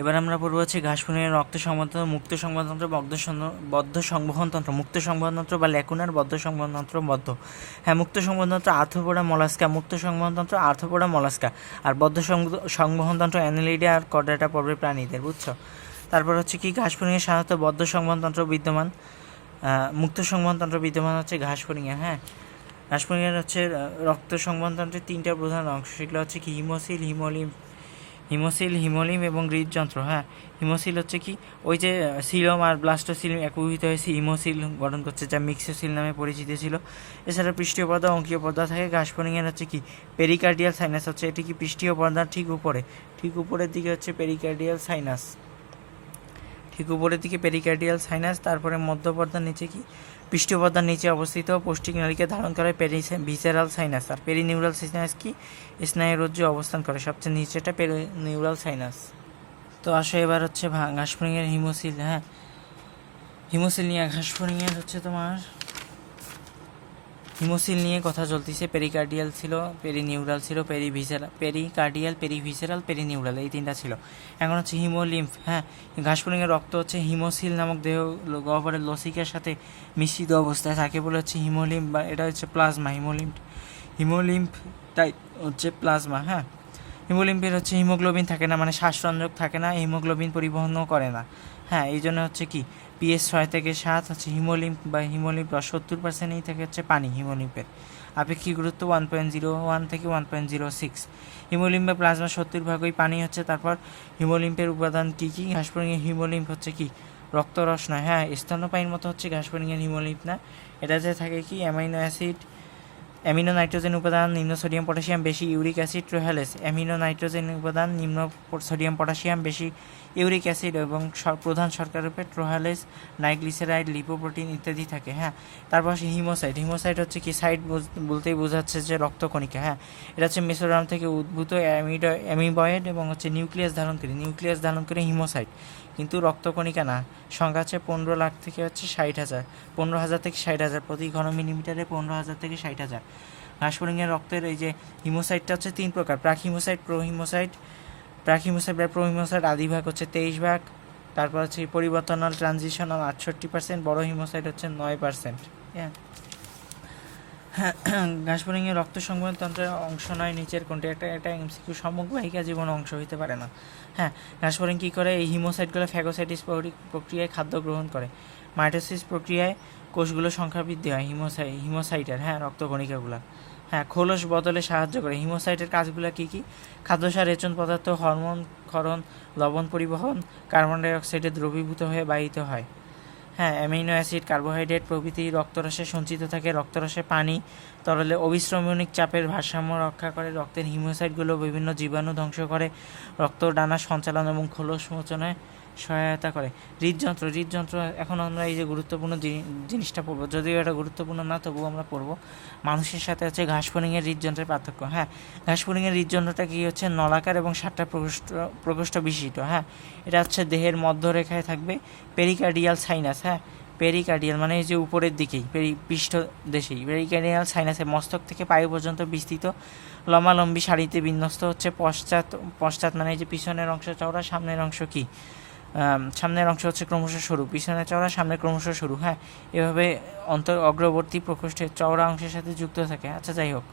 এবার আমরা পড়বো হচ্ছে ঘাসফড়িংয়ের রক্ত সংবহনতন্ত্র, মুক্ত সংবহনতন্ত্র, বদ্ধ সংবহনতন্ত্র। মুক্ত সংবহনতন্ত্র বা ল্যাকুনার, বদ্ধ সংবহনতন্ত্র বদ্ধ। হ্যাঁ, মুক্ত সংবহনতন্ত্র আর্থ্রোপোডা মলাস্কা, মুক্ত সংবহনতন্ত্র আর্থ্রোপোডা মলাস্কা। আর বদ্ধ সংবহনতন্ত্র অ্যানেলিডা আর কর্ডাটা পর্বের প্রাণীদের, বুঝছো? তারপর হচ্ছে কি, ঘাসফড়িংয়ে সাধারণত বদ্ধ সংবহনতন্ত্র বিদ্যমান, মুক্ত সংবহনতন্ত্র বিদ্যমান হচ্ছে ঘাসফড়িংয়ে। হ্যাঁ, ঘাসফড়িংয়ের হচ্ছে রক্ত সংবহনতন্ত্রের তিনটা প্রধান অংশ, সেগুলো হচ্ছে কি হিমোসিল, হিমোলিম এবং হৃদযন্ত্র। হ্যাঁ, হিমোসিল হচ্ছে কি, ওই যে সিলম আর ব্লাস্টোসিল একীভূত হয়েছে হিমোসিল গঠন করছে, যা মিক্সোসিল নামে পরিচিত ছিল। এছাড়া পৃষ্ঠীয় পর্দা, অঙ্কীয় পর্দা থাকে। ঘাসফড়িংয়ের হচ্ছে কি পেরিকার্ডিয়াল সাইনাস হচ্ছে, এটি কি পৃষ্ঠীয় পর্দার ঠিক উপরের দিকে হচ্ছে পেরিকার্ডিয়াল সাইনাস, তারপরে মধ্যপর্দার নিচে কি, পৃষ্ঠীয় পর্দার নিচে অবস্থিত পৌষ্টিক নালীকে ধারণ করে ভিসেরাল সাইনাস। আর পেরিনিউরাল সাইনাস কি, স্নায়ুরজ্জু অবস্থান করে, সবচেয়ে নিচেটা পেরিনিউরাল সাইনাস। তো আসো এবার হচ্ছে ঘাসফড়িংয়ের হিমোসিল। হ্যাঁ, হিমোসিল নিয়ে ঘাসফড়িংয়ের হচ্ছে তোমার হিমোসিল নিয়ে কথা চলতেছে। পেরিকার্ডিয়াল ছিল, পেরিনিউরাল ছিল, পেরিকার্ডিয়াল, পেরিভিসেরাল, পেরিনিউরাল, এই তিনটা ছিল। এখন হচ্ছে হিমোলিম্ফ। হ্যাঁ, ঘাসফড়িংয়ের রক্ত হচ্ছে হিমোসিল নামক দেহ গহ্বরের লসিকার সাথে মিশ্রিত অবস্থায় থাকে বলে হচ্ছে হিমোলিম্ফ, বা এটা হচ্ছে প্লাজমা। হিমোলিম্ফটাই হচ্ছে প্লাজমা। হ্যাঁ, হিমোলিম্ফের হচ্ছে হিমোগ্লোবিন থাকে না, মানে শ্বাসরঞ্জক থাকে না, হিমোগ্লোবিন পরিবহনও করে না। হ্যাঁ, এই জন্য হচ্ছে কি পিএস 6 থেকে 7 হচ্ছে হিমোলিম্ফ 70%ই থেকে হচ্ছে পানি। হিমোলিম্ফের আপেক্ষিক গুরুত্ব 1.01 থেকে 1.06। হিমোলিম্ফে প্লাজমা 70% পানি হচ্ছে। তারপর হিমোলিম্ফের উপাদান কী কী? ঘাসফড়িংয়ের হিমোলিম্ফ হচ্ছে কি রক্তরস নয়। হ্যাঁ, স্তন্যপায়ীর মতো হচ্ছে ঘাসফড়িংয়ের হিমোলিম্ফ না। এটাতে থাকে কি অ্যামিনো নাইট্রোজেন উপাদান, নিম্ন সোডিয়াম পটাশিয়াম, বেশি ইউরিক অ্যাসিড, ট্রোহ্যালেস। অ্যামিনো নাইট্রোজেন উপাদান, নিম্ন সোডিয়াম পটাশিয়াম, বেশি ইউরিক অ্যাসিড এবং প্রধান শর্করারূপে ট্রোহ্যালেস, নাইগ্লিসারাইড, লিপোপ্রোটিন ইত্যাদি থাকে। হ্যাঁ, তারপর আসে হিমোসাইট হচ্ছে কি, সাইট বলতেই বোঝাচ্ছে যে রক্তকণিকা। হ্যাঁ, এটা হচ্ছে মেসোডার্ম থেকে উদ্ভূত অ্যামিবয়েড এবং হচ্ছে নিউক্লিয়াস ধারণ করে হিমোসাইট, কিন্তু রক্তকণিকা না। সংখ্যা হচ্ছে 15 লাখ থেকে হচ্ছে 60,000, 15,000 থেকে 60,000 প্রতি ঘন মিলিমিটারে, 15,000 থেকে 60,000। ঘাসফড়িংয়ের রক্তের এই যে হিমোসাইটটা হচ্ছে 3 প্রকার: প্রাক হিমোসাইট, প্রোহিমোসাইট আদিভাগ হচ্ছে 23 ভাগ, তারপর হচ্ছে পরিবর্তনাল ট্রানজিশনাল 68%, বড় হিমোসাইট হচ্ছে 9%। হ্যাঁ, ঘাসফড়িংয়ের রক্ত সংবহন তন্ত্রের অংশ নয় নিচের কোনটি? এটা এমসিকিউ, সম্মুখ বাহিকা জীবন অংশ হইতে পারে না। হ্যাঁ, ঘাসফড়িং কী করে? এই হিমোসাইটগুলো ফ্যাগোসাইটিস প্রক্রিয়ায় খাদ্য গ্রহণ করে। মাইটোসিস প্রক্রিয়ায় কোষগুলো সংখ্যা বৃদ্ধি হয় হিমোসাইটের, হ্যাঁ, রক্তকণিকাগুলো। হ্যাঁ, খোলস বদলে সাহায্য করে। হিমোসাইটের কাজগুলো কী কী? খাদ্যসার, রেচন পদার্থ, হরমোন ক্ষরণ, লবণ পরিবহন, কার্বন ডাই অক্সাইডে দ্রবীভূত হয়ে বাহিত হয়। হ্যাঁ, অ্যামিনো অ্যাসিড, কার্বোহাইড্রেট প্রভৃতি রক্তরসে সঞ্চিত থাকে। রক্তরসে পানি তরলে অবিশ্রমণিক চাপের ভারসাম্য রক্ষা করে। রক্তের হিমোসাইটগুলো বিভিন্ন জীবাণু ধ্বংস করে, রক্ত ডানা সঞ্চালন এবং খোলস মোচনে সহায়তা করে। হৃদযন্ত্র এখন আমরা এই যে গুরুত্বপূর্ণ জিনিসটা পড়বো, যদিও এটা গুরুত্বপূর্ণ না তবুও আমরা পড়বো। মানুষের সাথে হচ্ছে ঘাসফড়িংয়ের হৃদযন্ত্রের পার্থক্য। হ্যাঁ, ঘাসফড়িংয়ের হৃদযন্ত্রটা কি হচ্ছে নলাকার এবং 7টা প্রকোষ্ঠ বিশিষ্ট। হ্যাঁ, এটা হচ্ছে দেহের মধ্যরেখায় থাকবে। Pericardial sinus. হ্যাঁ, পেরিকার্ডিয়াল মানে এই যে উপরের দিকেই, পৃষ্ঠদেশেই। পেরিকার্ডিয়াল সাইনাসে মস্তক থেকে পায়ু পর্যন্ত বিস্তৃত, লম্বালম্বি সারিতে বিন্যস্ত হচ্ছে। পশ্চাৎ মানে এই যে পিছনের অংশ চওড়া, সামনের অংশ কি, সামনের অংশ হচ্ছে ক্রমশ সরু, পিছনে চওড়া, সামনে ক্রমশ সরু। হ্যাঁ, এভাবে অগ্রবর্তী প্রকোষ্ঠের চওড়া অংশের সাথে যুক্ত থাকে। আচ্ছা, যাই হোক,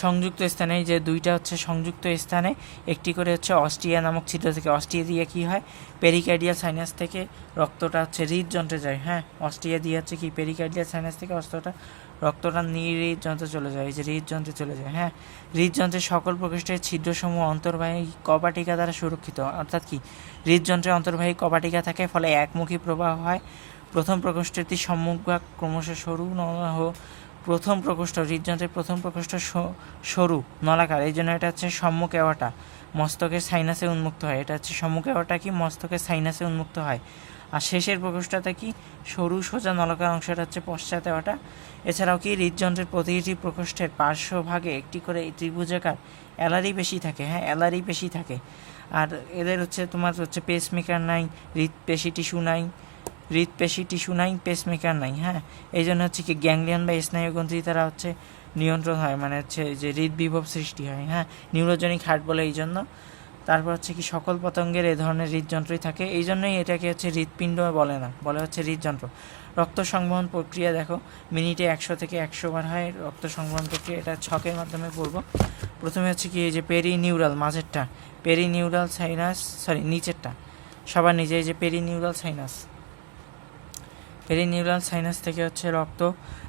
সংযুক্ত স্থানে যে দুইটা হচ্ছে সংযুক্ত স্থানে একটি করে হচ্ছে অস্টিয়া নামক ছিদ্র থেকে। অস্টিয়া দিয়ে কী হয়? পেরিকার্ডিয়াল সাইনাস থেকে রক্তটা হচ্ছে হৃদযন্ত্রে যায়। হ্যাঁ, অস্টিয়া দিয়ে হচ্ছে কি পেরিকার্ডিয়াল সাইনাস থেকে রক্তটা হৃদযন্ত্রে চলে যায়, এই যে হৃদযন্ত্রে চলে যায়। হ্যাঁ, হৃদযন্ত্রের সকল প্রকোষ্ঠের ছিদ্রসমূহ অন্তর্বাহী কপাটিকা দ্বারা সুরক্ষিত। অর্থাৎ কি, হৃদযন্ত্রে অন্তর্বাহী কপাটিকা থাকে, ফলে একমুখী প্রবাহ হয়। প্রথম প্রকোষ্ঠটি সম্মুখভাগ ক্রমশ সরু হৃদযন্ত্রের প্রথম প্রকোষ্ঠ সরু নলাকার, এই জন্য এটা হচ্ছে সম্মুখ অ্যাওর্টা, মস্তকের সাইনাসে উন্মুক্ত হয়। এটা হচ্ছে সম্মুখ অ্যাওর্টা কি মস্তকের সাইনাসে উন্মুক্ত হয়। আর শেষের প্রকোষ্ঠটা কি সরু সোজা নলাকার অংশটা হচ্ছে পশ্চাৎ অ্যাওর্টা। এছাড়াও কি হৃদযন্ত্রের প্রতিটি প্রকোষ্ঠের পার্শ্বভাগে একটি করে ত্রিভুজাকার অ্যালারি পেশি থাকে। হ্যাঁ, অ্যালারি পেশি থাকে। আর এদের হচ্ছে তোমার হচ্ছে পেসমেকার নাই, হৃদপেশি টিস্যু নাই, পেসমেকার নাই। হ্যাঁ, এই জন্য হচ্ছে কি গ্যাংলিয়ন বা স্নায়ুগ্রন্থি তারা হচ্ছে নিয়ন্ত্রণ হয়, মানে হচ্ছে যে হৃদবিভব সৃষ্টি হয়। হ্যাঁ, নিউরোজেনিক হার্ট বলে এই জন্য। তারপর হচ্ছে কি সকল পতঙ্গের এ ধরনের হৃদযন্ত্রই থাকে, এই জন্যই এটাকে হচ্ছে হৃৎপিণ্ড বলে না, বলে হচ্ছে হৃদযন্ত্র। রক্ত সংবহন প্রক্রিয়া দেখো, মিনিটে 100 থেকে 100 বার হয় রক্ত সংবহন প্রক্রিয়া, এটা ছকের মাধ্যমে পড়ব। প্রথমে হচ্ছে কি এই যে পেরিনিউরাল, মাঝেরটা পেরিনিউরাল সাইনাস, সরি নিচেরটা সবার নিচে, এই যে পেরিনিউরাল সাইনাস, পেরিনিউরাল সাইনাস থেকে হচ্ছে রক্ত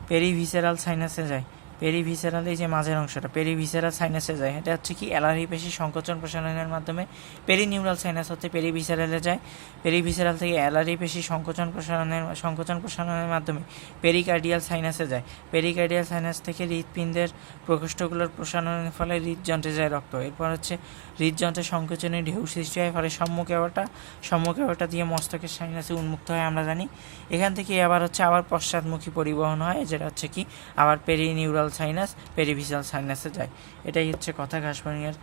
পেরিভিসেরাল সাইনাসে যায়, পেরিভিসেরাল এই যে মাঝের অংশটা পেরিভিসেরাল সাইনাসে যায়, এটা হচ্ছে কি অ্যালারি পেশি সংকোচন প্রসারণের মাধ্যমে পেরিনিউরাল সাইনাস হচ্ছে পেরিভিসেরালে যায়, পেরিভিসেরাল থেকে অ্যালারি পেশি সংকোচন প্রসারণের মাধ্যমে পেরিকার্ডিয়াল সাইনাসে যায়, পেরিকার্ডিয়াল সাইনাস থেকে হৃৎপিণ্ডের প্রকোষ্ঠগুলোর প্রসারণের ফলে হৃদযন্ত্রে যায় রক্ত। এরপর হচ্ছে হৃদযন্ত্রের সংকোচনে ঢেউ সৃষ্টি হয়, ফলে সম্মুখ অ্যাওর্টা দিয়ে মস্তকের সাইনাসে উন্মুক্ত হয় আমরা জানি। এখান থেকে আবার পশ্চাৎমুখী পরিবহন হয়, যেটা হচ্ছে কি আবার পেরিনিউরাল সাইনাস পেরিভিসাল সাইনাসে যায়। এটাই হচ্ছে কথা ঘাসফড়িংয়ের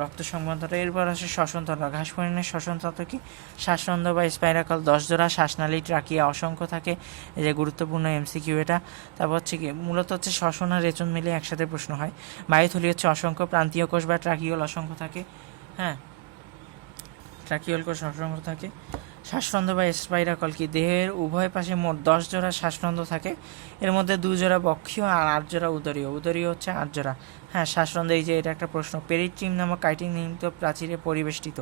রক্ত সংবহনতন্ত্র। এরপর আসে শ্বসনতন্ত্র। ঘাসফড়িংয়ের শ্বসনতন্ত্র কি? শ্বাসরন্ধ্র বা স্পাইরাকল 10 জোড়া, শ্বাসনালী ট্রাকিয়া অসংখ্য থাকে, এই যে গুরুত্বপূর্ণ এমসিকিউ এটা। তারপর হচ্ছে কি মূলত হচ্ছে শ্বসন আর রেচন মিলিয়ে একসাথে প্রশ্ন হয়। বায়ুথলি হচ্ছে অসংখ্য, প্রান্তীয় কোষ বা ট্রাকিওল অসংখ্য থাকে, হ্যাঁ ট্রাকিওল কোষ অসংখ্য থাকে। শ্বাসরন্ধ্র বা স্পাইরাকল কি? দেহের উভয় পাশে মোট 10 জোড়া শ্বাসরন্ধ্র থাকে, এর মধ্যে 2 জোড়া বক্ষীয় আর 8 জোড়া উদরীয় হচ্ছে 8 জোড়া, হ্যাঁ শ্বাসরন্ধ্র। এই যে এটা একটা প্রশ্ন, পেরিট্রিম নামক কাইটিন নির্মিত প্রাচীরে পরিবেষ্টিত,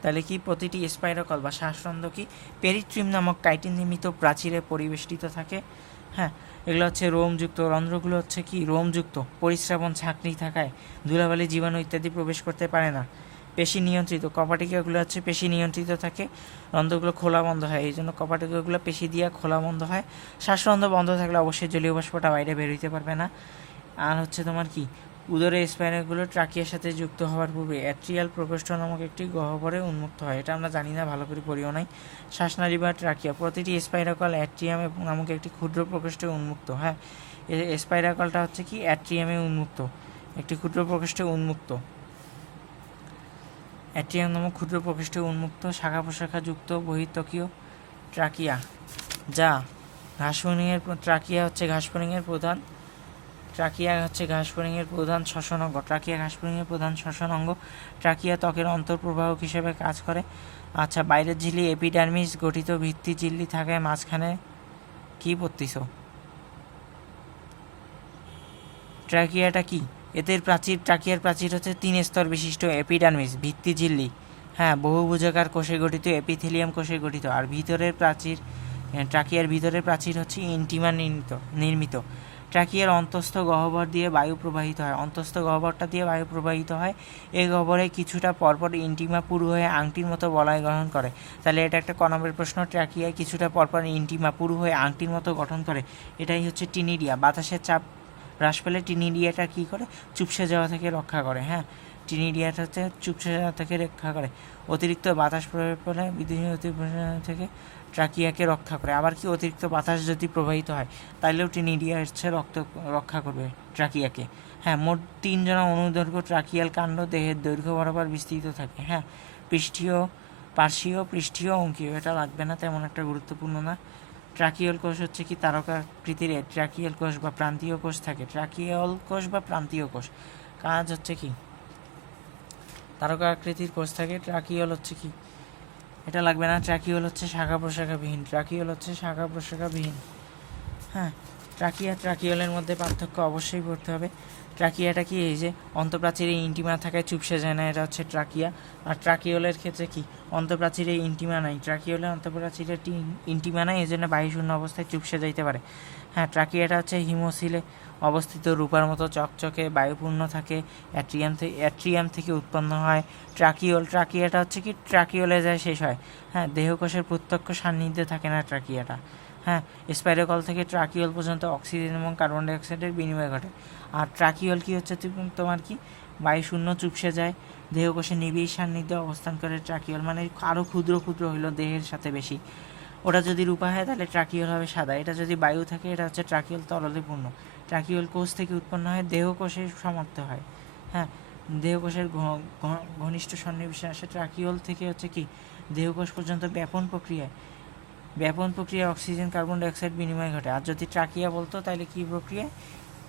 তাহলে কি প্রতিটি স্পাইরাকল বা শ্বাসরন্ধ্র কি পেরিট্রিম নামক কাইটিন নির্মিত প্রাচীরে পরিবেষ্টিত থাকে, হ্যাঁ। এগুলো হচ্ছে রোমযুক্ত, রন্ধ্রগুলো হচ্ছে কি রোমযুক্ত, পরিস্রাবণ ছাঁকনি থাকায় ধুলাবালি জীবাণু ইত্যাদি প্রবেশ করতে পারে না। পেশি নিয়ন্ত্রিত, কপাটিকাগুলো হচ্ছে পেশি নিয়ন্ত্রিত থাকে, রন্ধ্রগুলো খোলা বন্ধ হয়, এই জন্য কপাটিকাগুলো পেশি দিয়ে খোলা বন্ধ হয়। শ্বাসরন্ধ্র বন্ধ থাকলে অবশ্যই জলীয় বাষ্পটা বাইরে বের হইতে পারবে না। আর হচ্ছে তোমার কি উদরের স্পাইনালগুলো ট্রাকিয়ার সাথে যুক্ত হওয়ার পূর্বে অ্যাট্রিয়াল প্রকোষ্ঠ নামক একটি গহ্বরে উন্মুক্ত হয়, এটা আমরা জানি না, ভালো করে পড়িও নাই। শ্বাসনালী বা ট্রাকিয়া, প্রতিটি স্পাইরাকল অ্যাট্রিয়ামে নামক একটি ক্ষুদ্র প্রকোষ্ঠে উন্মুক্ত, হ্যাঁ স্পাইরাকলটা হচ্ছে কি অ্যাট্রিয়ামে উন্মুক্ত, একটি ক্ষুদ্র প্রকোষ্ঠে উন্মুক্ত, অ্যাট্রিয়াম নামক ক্ষুদ্র প্রকোষ্ঠে উন্মুক্ত। শাখা প্রশাখা যুক্ত বহির্ত্বকীয় ট্রাকিয়া, যা ঘাসফড়িংয়ের ট্রাকিয়া হচ্ছে ঘাসফড়িংয়ের প্রধান, ট্রাকিয়া হচ্ছে ঘাসফড়িংয়ের প্রধান শ্বসন অঙ্গ, ট্রাকিয়া ঘাসফড়িংয়ের প্রধান শ্বসন অঙ্গ। ট্রাকিয়া ত্বকের অন্তঃপ্রবাহক হিসেবে কাজ করে। আচ্ছা, বাইরের ঝিল্লি এপিডার্মিস গঠিত, ভিত্তি ঝিল্লি থাকে মাঝখানে, কি পড়তিছো? ট্রাকিয়াটা কি? এদের প্রাচীর, ট্রাকিয়ার প্রাচীর হচ্ছে 3 স্তর বিশিষ্ট এপিডার্মিস, ভিত্তি ঝিল্লি, হ্যাঁ বহুভুজাকার কোষে গঠিত, এপিথেলিয়াম কোষে গঠিত। আর ভিতরের প্রাচীর, ট্রাকিয়ার ভিতরের প্রাচীর হচ্ছে ইন্টিমা নির্মিত। ট্রাকিয়ার অন্তঃস্থ গহ্বর দিয়ে বায়ু প্রবাহিত হয়, অন্তঃস্থ গহ্বরটা দিয়ে বায়ু প্রবাহিত হয়। এই গহ্বরে কিছুটা পরপর ইন্টিমা পুরু হয়ে আংটির মতো বলয় গঠন করে, তাহলে এটা একটা ক নম্বরের প্রশ্ন। ট্রাকিয়ায় কিছুটা পরপর ইন্টিমা পুরু হয়ে আংটির মতো গঠন করে, এটাই হচ্ছে টিনিডিয়া। বাতাসের চাপ হ্রাস পেলে টিনিডিয়াটা কী করে? চুপসে যাওয়া থেকে রক্ষা করে, হ্যাঁ টিনিডিয়াটা হচ্ছে চুপসে যাওয়া থেকে রক্ষা করে। অতিরিক্ত বাতাস প্রয়োগ করে বিদ্যুৎ থেকে ট্রাকিয়াকে রক্ষা করে। আবার কি অতিরিক্ত বাতাস যদি প্রবাহিত হয় তাহলেও টিনিডিয়া হচ্ছে রক্ষা করবে ট্রাকিয়াকে, হ্যাঁ। মোট 3 জোড়া অনুদৈর্ঘ্য ট্রাকিয়াল কাণ্ড দেহের দৈর্ঘ্য বরাবর বিস্তৃত থাকে, হ্যাঁ পৃষ্ঠীয়, পার্শ্বীয়, পৃষ্ঠীয়, অঙ্কীয়, এটা লাগবে না, তেমন একটা গুরুত্বপূর্ণ না। ট্রাকিয়াল কোষ হচ্ছে কি তারকাকৃতির ট্রাকিয়াল কোষ বা প্রান্তীয় কোষ থাকে, ট্রাকিয়াল কোষ বা প্রান্তীয় কোষ কাজ হচ্ছে কি তারকাকৃতির কোষ থাকে। ট্রাকিয়াল হচ্ছে কি, এটা লাগবে না। ট্রাকিওল হচ্ছে শাখা প্রশাখাবিহীন, ট্রাকিওল হচ্ছে শাখা প্রশাখাবিহীন, হ্যাঁ। ট্রাকিওলের মধ্যে পার্থক্য অবশ্যই পড়তে হবে। ট্রাকিয়াটা কি? এই যে অন্তঃপ্রাচীরে ইন্টিমা থাকায় চুপসে যায় না, এটা হচ্ছে ট্রাকিয়া। আর ট্রাকিওলের ক্ষেত্রে কি অন্তঃপ্রাচীরে ইন্টিমা নাই, ট্রাকিওলের অন্তঃপ্রাচীরে ইন্টিমা নাই, এই জন্য বায়ুশূন্য অবস্থায় চুপসে যাইতে পারে, হ্যাঁ। ট্রাকিয়াটা হচ্ছে হিমোসিলে অবস্থিত, রূপার মতো চকচকে, বায়ুপূর্ণ থাকে, অ্যাট্রিয়াম থেকে উৎপন্ন হয়। ট্রাকিয়াটা হচ্ছে কি ট্রাকিওলে যায় শেষ হয়, হ্যাঁ দেহকোষের প্রত্যক্ষ সান্নিধ্যে থাকে না ট্রাকিয়াটা, হ্যাঁ। স্পাইরাকল থেকে ট্রাকিওল পর্যন্ত অক্সিজেন এবং কার্বন ডাইঅক্সাইডের বিনিময় ঘটে। আর ট্রাকিওল কি হচ্ছে তোমার কি বায়ুশূন্য চুপসে যায়, দেহকোষে নিবিড় সান্নিধ্যে অবস্থান করে ট্রাকিওল, মানে আরও ক্ষুদ্র ক্ষুদ্র হইল দেহের সাথে বেশি। ওটা যদি রূপা হয় তাহলে ট্রাকিওল হবে সাদা, এটা যদি বায়ু থাকে এটা হচ্ছে ট্রাকিওল তরলে পূর্ণ। ট্রাকিওল কোষ থেকে উৎপন্ন হয়, দেহকোষে সমাপ্ত হয়, হ্যাঁ দেহকোষের ঘনিষ্ঠ সন্নিবেশে আসে। ট্রাকিওল থেকে হচ্ছে কি দেহকোষ পর্যন্ত ব্যাপন প্রক্রিয়ায় অক্সিজেন কার্বন ডাইঅক্সাইড বিনিময় ঘটে। আর যদি ট্রাকিয়া বলতো তাহলে কি প্রক্রিয়ায়?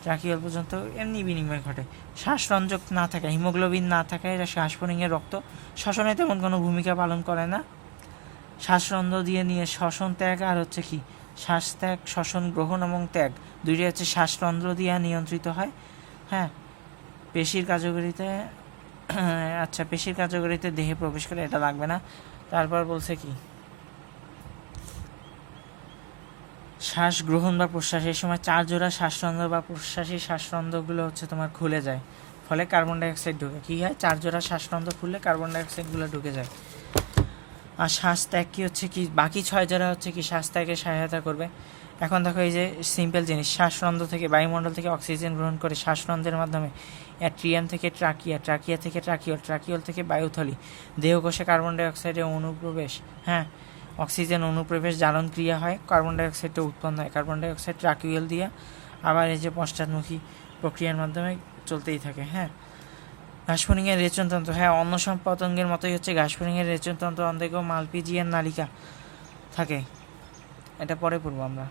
ট্রাকিওল পর্যন্ত এমনি বিনিময় ঘটে। শ্বাসরঞ্জক না থাকা, হিমোগ্লোবিন না থাকায় এরা শ্বাসফড়িংয়ের রক্ত শ্বসনে তেমন কোনো ভূমিকা পালন করে না। শ্বাসরন্ধ্র দিয়ে নিয়ে শ্বসন ত্যাগ আর হচ্ছে কি শ্বাস ত্যাগ, শ্বসন গ্রহণ এবং ত্যাগ দুইটাই হচ্ছে শ্বাসরন্ধ্র দিয়ে নিয়ন্ত্রিত হয়। হ্যাঁ, পেশির কার্যকারিতা আচ্ছা, পেশির কার্যকারিতা দেহে প্রবেশ করে, এটা লাগবে না। তারপর বলছে কি শ্বাস গ্রহণ বা প্রশ্বাসের সময় 4 জোড়া শ্বাসরন্ধ্র বা প্রশ্বাসী শ্বাসরন্ধ্রগুলো হচ্ছে তোমার খুলে যায়, ফলে কার্বন ডাইঅক্সাইড ঢুকে। কী হয়, 4 জোড়া শ্বাসরন্ধ্র খুললে কার্বন ডাইঅক্সাইডগুলো ঢুকে যায়। আর শ্বাস ত্যাগ কি হচ্ছে কি বাকি 6 জোড়া হচ্ছে কি শ্বাস ত্যাগে সহায়তা করবে। এখন দেখো এই যে সিম্পল জিনিস, শ্বাসরন্ধ্র থেকে বায়ুমণ্ডল থেকে অক্সিজেন গ্রহণ করে শ্বাসরন্ধ্রের মাধ্যমে অ্যাট্রিয়াম থেকে ট্রাকিয়া, ট্রাকিয়া থেকে ট্রাকিওল, ট্রাকিওল থেকে বায়ুথলি, দেহকোষে কার্বন ডাইঅক্সাইডের অনুপ্রবেশ, হ্যাঁ অক্সিজেন অনুপ্রবেশ, জ্বালন ক্রিয়া হয়, কার্বন ডাইঅক্সাইডটা উৎপন্ন হয়। কার্বন ডাইঅক্সাইড ট্রাকিওল দিয়ে আবার এই যে পশ্চাৎমুখী প্রক্রিয়ার মাধ্যমে চলতেই থাকে। হ্যাঁ, ঘাসফড়িংয়ের রেচনতন্ত্র, হ্যাঁ অন্য সব পতঙ্গের মতোই হচ্ছে ঘাসফড়িংয়ের রেচনতন্ত্র অন্ধেকেও মালপিজিয়ান নালিকা থাকে, এটা পরে পড়বো আমরা।